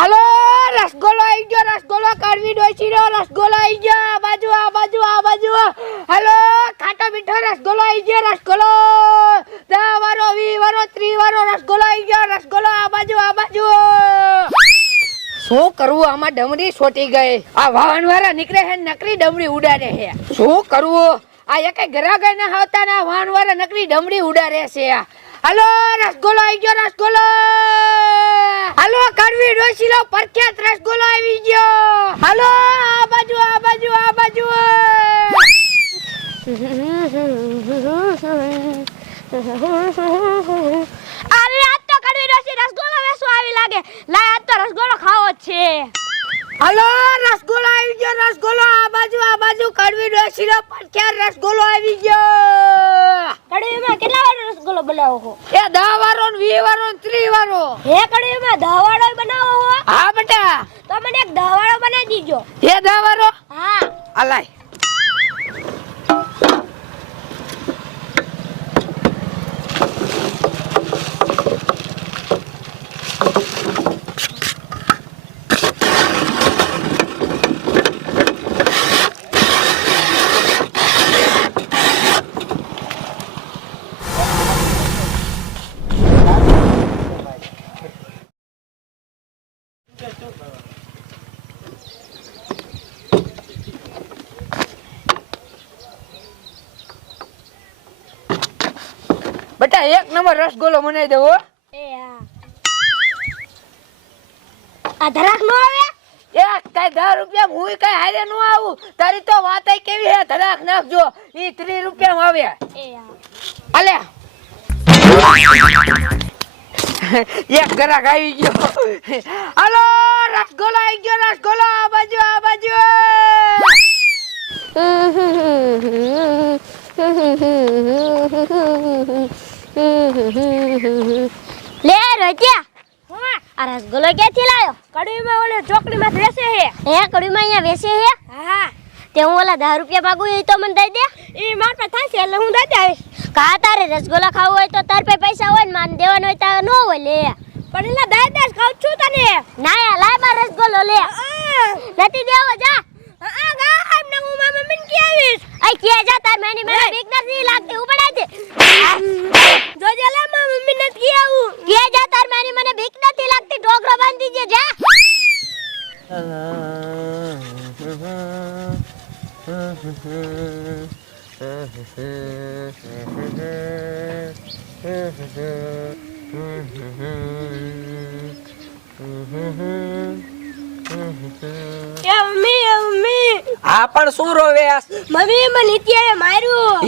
હાલો, રસગોલો આવી ગયો, રસગોલો કડવી ડોસીનો રસગોલો આવી ગયો, આ બાજુ આ બાજુ આ બાજુ. હલો, ખાટો મીઠો રસગોલો આવી ગયો, રસગોલો. દસ વારો વી વારો ત્રી વારો રસગોલો આવી ગયો, રસગોલો, આ બાજુ આ બાજુ. શું કરવું આમાં ડમરી છોટી ગઈ. આ વાહન વાળા નીકળે છે ને નકરી ડમરી ઉડાડે છે. શું કરવું આ એક ગ્રાહક ના આવતા ના વાહન વાળા નકરી ડમરી ઉડાડે છે. હાલો, રસગોલો આવી ગયો, રસગોલો. હાલો કડવી ડોસીલો પ્રખ્યાત રસગુલ્લો આવી ગયો. હાલો, આ બાજુ આ બાજુ આ બાજુ. અરે, આજ તો કડવી ડોસી રસગુલ્લો વેસો આવી લાગે. લાય, આજ તો રસગુલ્લો ખાવો છે. હાલો, રસગુલ્લો આવી ગયો રસગોલો આ બાજુ આ બાજુ કડવી ડોસીલો પ્રખ્યાત રસગોલો આવી ગયો કડવીમાં કેટલા વાર રસગોલો બનાવો છો એ દહ વારો ને વી વારો ને ત્રી વારો હે કડવીમાં દહવાળો બનાવો હો હા બેટા તો મને એક દહવાળો બનાવી દીજો એ દહ વારો હા અલાય બેટા એક નંબર રસગોલો બનાવી દેવો એ હા આ ધરાક નો આવે એક કઈ દસ રૂપિયા હું કઈ હારે નું આવું તારી તો વાત કેવી હે ધડાક નાખજો ઈ ત્રીસ રૂપિયા આવે એ હા અલે એક ગ્રાહક આવી ગયો હાલો રસગોલો આવી ગયો રસગોલો આ બાજુ આ બાજુ લે રોટિયા આ રસગુલ્લો ક્યાંથી લાયો? કડવીમાં ઓલે ચોકડીમાં બેસે હે હે કડવીમાં અહીંયા બેસે હે હા. તે હું ઓલા દસ રૂપિયા માગું એ તો મને દઈ દે. એ માર પાસે છે એટલે હું દઈ દઈશ. કા તારે રસગુલ્લા ખાવું હોય તો તાર પાસે પૈસા હોય ને માન દેવાનો હોય તો ન હોય લે. પણ એલા દઈ દઈશ ખાઉં છું તને. ના યા લાય માર રસગુલ્લો લે. નથી દેવો જા. આ ગા એમને હું મામા મમ્મીને કે આવીશ. આ કે જા તાર મેની મને બીક નથી લાગતી ઉપડાય દે. જોજે લે મારા મમ્મીને કી આવું. કે જા તાર મારી મને બીક નથી લાગતી. ઢોકરો બાંધી દે જા. એ મમ્મી મમ્મી. આ પણ શું રોવે મમ્મી મને નિત્યાએ માર્યું.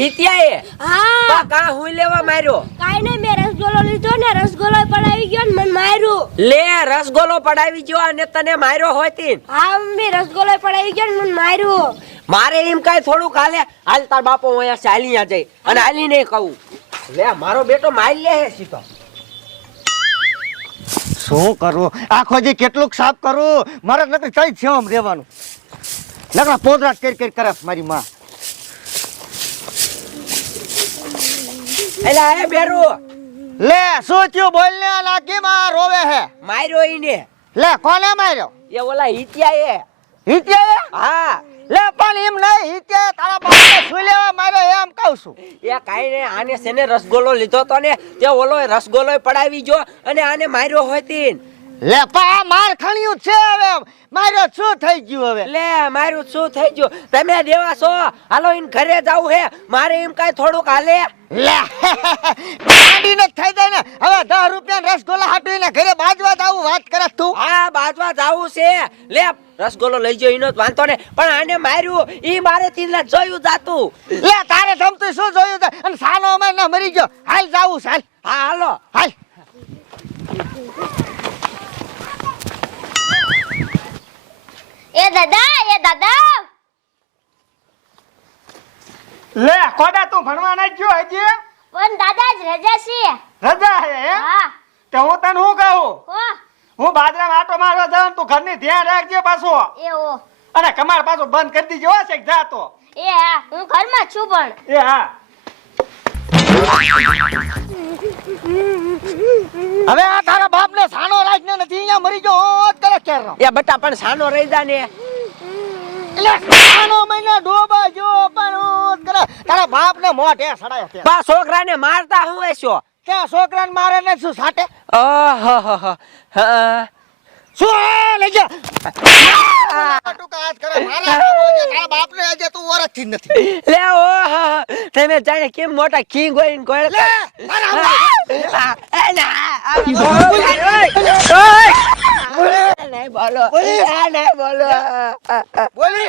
હા. કા હું લેવા માર્યો? કાઈ નહીં મેં રસગોલો લીધો ને રસગોલો પડાવી ગયો ને મને માર્યું. લે રસગોલો પડાવી ગયો અને તને માર્યો હોય તીન હા મમ્મી રસગોલો પડાવી ગયો ને મને માર્યું. મારે એમ કઈ થોડું કાલે હાલ તાર બાપો અહીંયા ચાલી આ જઈ. અને હાલી નહીં કહું. લે મારો બેટો મારી લે હે સીધો. શું કરું? આખો જે કેટલુંક સાફ કરું? મારે નથી કઈ છે આમ રહેવાનું. લગડા પોદરા કેર કેર કરે મારી માં. એલા એ બેરુ. લે શું થયું? બોલ ને આ કેમાં રોવે હે? માર્યો ઈને. લે કોને માર્યો? એ ઓલા હિત્યા એ હિત્યા એ હા. લે પણ એમ નહીં હિત્યા તારા પાસે સુઈ લેવા માર્યો એમ કહું છું. એ કાઈ ને આને સેને રસગોલો લીધો તો ને તે ઓલો રસગોલો પડાવી જો અને આને માર્યો હોય તીન. લે પા માર ખણ્યું છે હવે માર્યો શું થઈ ગયું હવે? લે મારું શું થઈ ગયું? તમે દેવા છો? હાલો ઈન ઘરે જાવ હે. મારે એમ કાઈ થોડુંક હાલે. લે ગાડીને જ થઈ જાય ને. હવે દસ રૂપિયા રસગોલા હાટવીને ઘરે બાજવા આવું વાત કરે તું. આ બાજવા જાવું છે. લે રસગોલો લઈ ગયો ઈનો વાંધો ને. પણ આને માર્યું ઈ મારે તીલા જોયું જાતું. લે તારે ધમતું શું જોયું અને સાનો અમે ના મરી ગયો. હાલ જાવું હાલ. હા હાલો. હાલ. એ દાદા એ દાદા. લે કોડા તું ભણવા ના ગયો હજી? પણ દાદા જ રજા છે. રજા હે હે? હા. તે હું તને શું કહું? હું. બાજરા આટો મારવા જાઉં તું ઘરની ધ્યાન રાખજે પાછો. એવો. અને કમાડ પાછો બંધ કરી દીજો છે જા તો. એ હા હું ઘરમાં જ છું પણ. એ હા. હવે આ તારા બાપ ને સાનો રાજ ને નથી અહીંયા મરી ગયો કરે તારે એ બટા પણ સાનો રહી જા ને. તારા બાપ ને મોઢે સડાયો બા મારતા હું કે મારે ને શું સાટે? આહાહાહા. શું લઈ જા. ટુકા હાથ કરે. મારા સામો છે, તારા બાપ ને આજે તું ઓળખતી નથી. લે ઓહો તમે જાણે કેમ મોટા કિંગ હોય ને કોઈ બોલો. બોલો.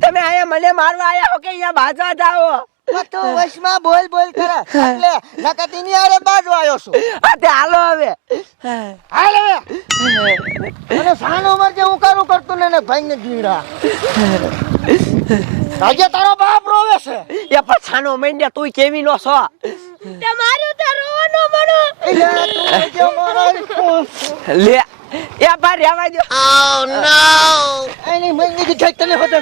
તમે આયા મને મારવા આયા હો કે અહીંયા બાજવા જાઓ? તો વશમાં બોલ બોલ કરે. એટલે નકતી ની આરે બાજુ આવ્યો છું. આ તે હાલો હવે. હાલ હવે. મને સાનો ઉમર જે હું કરું કરતું ને ને ભાઈ ને જીવડા. આજે તારો બાપ રોવે છે. એ પછાનો મૈંડ્યા તું કેવી નો છો? તે તારો તે રોવાનો મનો એટલે તું લે એ બા રેવા દો એની મહિને કી થઈ તને હોતે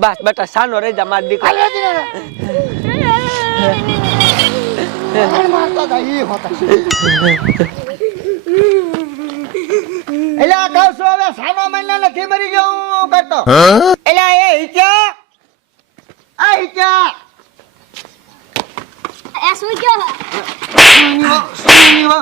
બસ બેટા સાનો રહી જા માર દીકરો. હાલે દી ને મારતા હતા ઈ હોતા. એટલે આ કહું છું હવે સાનો મહિના નથી મરી ગયો હું કરતો. એટલે એ હિચા આ હિચા એ શું કયો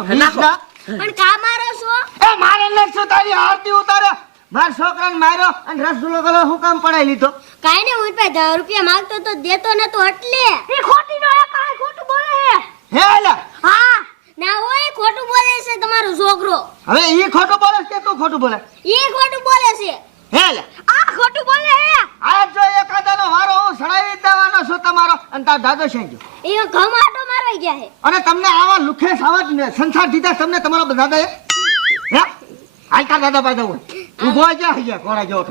પણ કા મારો છો? એ મારે નથી શું તારી આરતી ઉતારે? માર છોકરાને માર્યો અને રસગુલ્લો ગલો હું કામ પડાઈ લીધો? કાઈ ને હું પાસે દસ રૂપિયા માંગતો તો દેતો નતો એટલે. એ ખોટી નો એ કાઈ ખોટું બોલે હે? હે એલા હા ના હોય ખોટું બોલે છે તમારો છોકરો. હવે ઈ ખોટું બોલે છે કે તું ખોટું બોલે? એ ખોટું બોલે છે. હે એલા આ ખોટું બોલે હે? આ જો એકાદાનો વારો હું સડાવી દેવાનો છું તમારો અને તાર દાદો છે જો એ ઘમાટો મારવા ગયા હે. અને તમને આવા લુખે સાવત ને સંસાર દીધા તમને તમારો બધા દે? હે? હાલ દાદા પાસે હોય. ઊભો જા હૈયા ઘોડા જેવો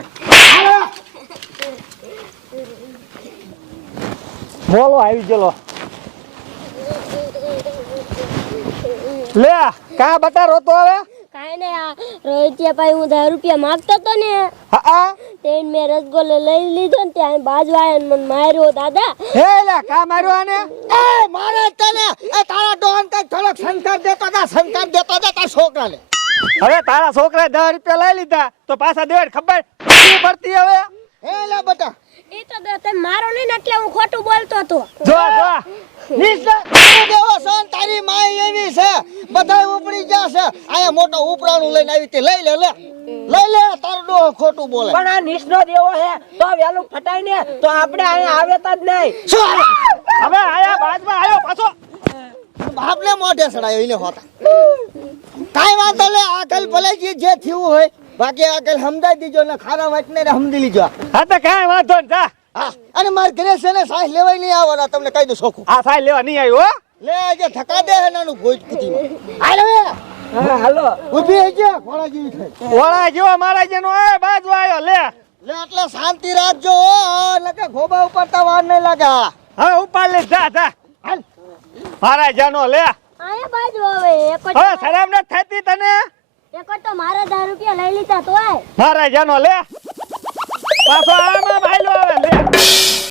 બોલો આવી ગયેલો. લે કા બટા રોતો હવે? કાઈ ને આ રોહિતિયા ભાઈ હું 10 રૂપિયા માંગતો તો ને. હા. તે મેં રસગુલ્લો લઈ લીધો ને ત્યાં બાજુ આયા ને મને માર્યો દાદા. હે લે કા માર્યો આને? એ મારે તને એ તારા ડોન કઈ થોડોક સંસ્કાર દેતો તા સંસ્કાર દેતો તા તારા છોકરાને? હવે તારા છોકરાએ 10 રૂપિયા લઈ લીધા તો પાછા દેડ ખબર શું પડતી હવે. હે લે બેટા. એ તો તમે મારો નહીં એટલે હું ખોટું બોલતો જો જો. તું ને તારી માય એવી છે. બધાય ઉપડી ગયા છે. આયા મોટો ઉપરાણું લઈને આવી તે લઈ લે લે. લઈ લે તારો ડોહો ખોટું બોલે. પણ આ નિષ્નો દેવો હે તો વેલું ફટાય ને તો આપણે અહીંયા આવેતા જ નહીં. શું હવે આયા બાજમાં આવ્યો પાછો. બાપને મોઢે સડાયો એને હોતા. કાઈ વાંધો લે આગળ ભલે જે જે થયું હોય. બાકી આગળ સમજાઈ દીજો ને ખારા વાંચને સમજી લીજો. હા તો કાંઈ વાંધો ને જા. અને માર ઘરે છે ને સાસ લેવાય નહીં આવવાના તમને કહી દઉં શોખું આ સાઈ લેવા નહીં આવ્યો લે આજે થકા દે હે નાનું ભોજ કુતીમાં હાલ હા હાલો. ઊભી હઈ જા ઘોડા જેવી થઈ ઓળા જેવો મારા જેનો એ બાજુ આવ્યો લે. લે એટલે શાંતિ રાખજો લગે ગોબા ઉપાડતા વાર નહીં લાગે. હા. ઉપાડ લે જા જા. હાલ. મારા જેનો લે. આયા બાજુ આવે એક જ હવે શરમ ન થતી તને? એક તો મારા દસ રૂપિયા લઈ લીધા તોય. મારા જાનો લે. પાછો આમાં ભાઈલો હવે